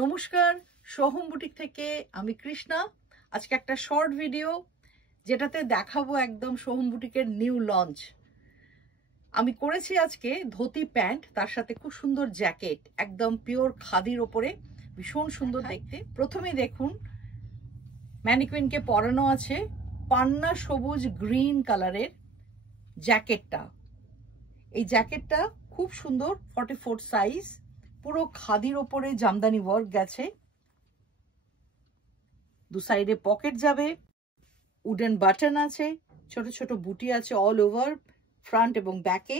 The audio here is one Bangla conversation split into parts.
নমস্কার, সোহম বুটিক থেকে আমি কৃষ্ণা। আজকে একটা শর্ট ভিডিও যেটাতে দেখাবো একদম সোহম বুটিকের নিউ লঞ্চ। আমি করেছি আজকে ধুতি প্যান্ট, তার সাথে খুব সুন্দর জ্যাকেট, একদম পিওর খাদির ওপরে, ভীষণ সুন্দর দেখতে। প্রথমেই দেখুন ম্যানিকুইনকে পরানো আছে পান্না সবুজ গ্রিন কালারের জ্যাকেটটা। এই জ্যাকেটটা খুব সুন্দর, 44 সাইজ, পুরো খাদির ওপরে জামদানি ওয়ার্ক গেছে। দু সাইডে পকেট যাবে, উডেন বাটন আছে, ছোট ছোট বুটি আছে অল ওভার ফ্রন্ট এবং ব্যাকে।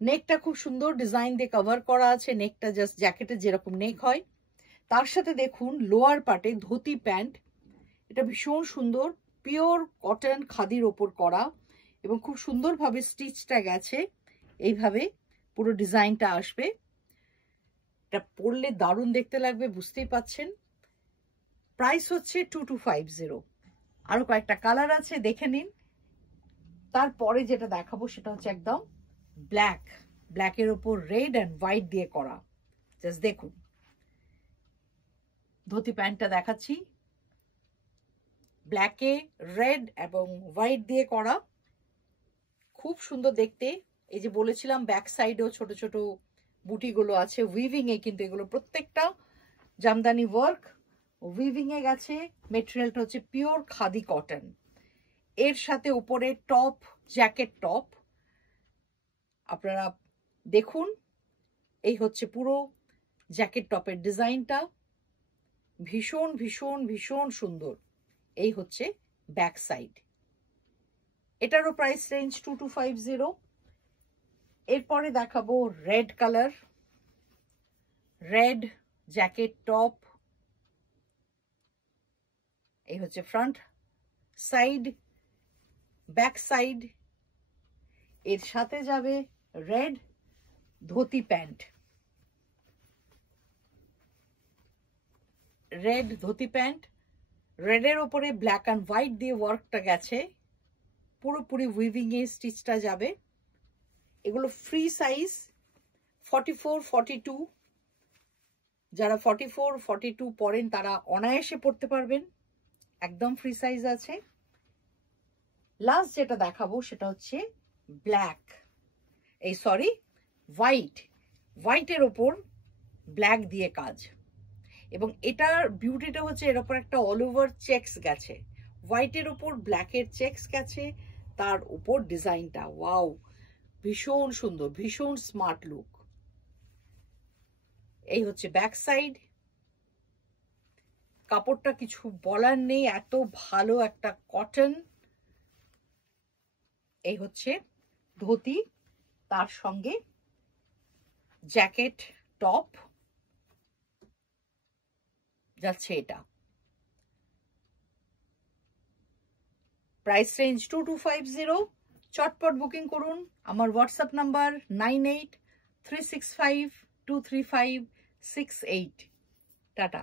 নেকটা খুব সুন্দর ডিজাইন দিয়ে কভার করা আছে, নেকটা জাস্ট জ্যাকেটের যেরকম নেক হয়। তার সাথে দেখুন লোয়ার পার্টে ধুতি প্যান্ট, এটা ভীষণ সুন্দর, পিওর কটন খাদির ওপর করা এবং খুব সুন্দরভাবে স্টিচটা গেছে। এইভাবে পুরো ডিজাইনটা আসবে, এটা পরলে দারুণ দেখতে লাগবে, বুঝতেই পাচ্ছেন। প্রাইস হচ্ছে 2250। আরো কয়েকটা কালার আছে, দেখে নিন। তারপরে যেটা দেখাবো সেটা হচ্ছে একদম ব্ল্যাকের ওপর রেড অ্যান্ড হোয়াইট দিয়ে করা। জাস্ট দেখুন, ধুতি প্যান্টটা দেখাচ্ছি, ব্ল্যাকে রেড এবং হোয়াইট দিয়ে করা, খুব সুন্দর দেখতে। এই যে বলেছিলাম ব্যাক সাইডেও ছোট ছোট বুটিগুলো আছে উইভিং এ, কিন্তু এগুলো প্রত্যেকটা জামদানি ওয়ার্ক উইভিং এ গেছে। মেটেরিয়ালটা হচ্ছে পিওর খাদি কটন। এর সাথে উপরে টপ, জ্যাকেট টপ, আপনারা দেখুন, এই হচ্ছে পুরো জ্যাকেট টপের ডিজাইনটা, ভীষণ ভীষণ ভীষণ সুন্দর। এই হচ্ছে ব্যাক সাইড, এটারও প্রাইস রেঞ্জ 2250। এরপরে দেখাবো red colour, red jacket top, এই হচ্ছে ফ্রন্ট সাইড, ব্যাক সাইড। এর সাথে যাবে red dhoti pant, red dhoti pant, রেডের ওপরে ব্ল্যাক অ্যান্ড হোয়াইট দিয়ে ওয়ার্কটা গেছে, পুরোপুরি উইভিং এ স্টিচটা যাবে। এগুলো ফ্রি সাইজ 44, 42। যারা 44, 42 পরেন তারা অনায়াসে পড়তে পারবেন, একদম ফ্রি সাইজ আছে। লাস্ট যেটা দেখাবো সেটা হচ্ছে হোয়াইটের ওপর ব্ল্যাক দিয়ে কাজ, এবং এটার বিউটিটা হচ্ছে এর ওপর একটা অল ওভার চেকস গেছে, হোয়াইটের ওপর ব্ল্যাকের চেকস গেছে, তার উপর ডিজাইনটা ওয়াও, ভীষণ সুন্দর, ভীষণ স্মার্ট লুক। এই হচ্ছে ব্যাক সাইড, কাপড়টা কিছু বলার নেই, এত ভালো একটা কটন। এই হচ্ছে ধুতি, তার সঙ্গে জ্যাকেট টপ যাচ্ছে। এটা প্রাইস রেঞ্জ 2250। চটপট বুকিং করুন। আমার হোয়াটসঅ্যাপ নাম্বার 9836523568। টাটা।